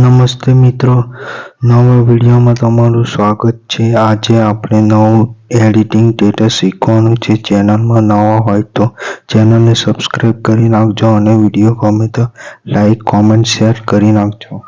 નમસ્તે મિત્રો, નવા વિડીયોમાં તમારું સ્વાગત છે। આજે આપણે નવું એડિટિંગ ડેટા શીખવાનું છે। ચેનલમાં નવા હોય તો ચેનલને સબસ્ક્રાઇબ કરી નાખજો અને વિડીયો ગમે તો લાઈક, કોમેન્ટ, શેર કરી નાખજો।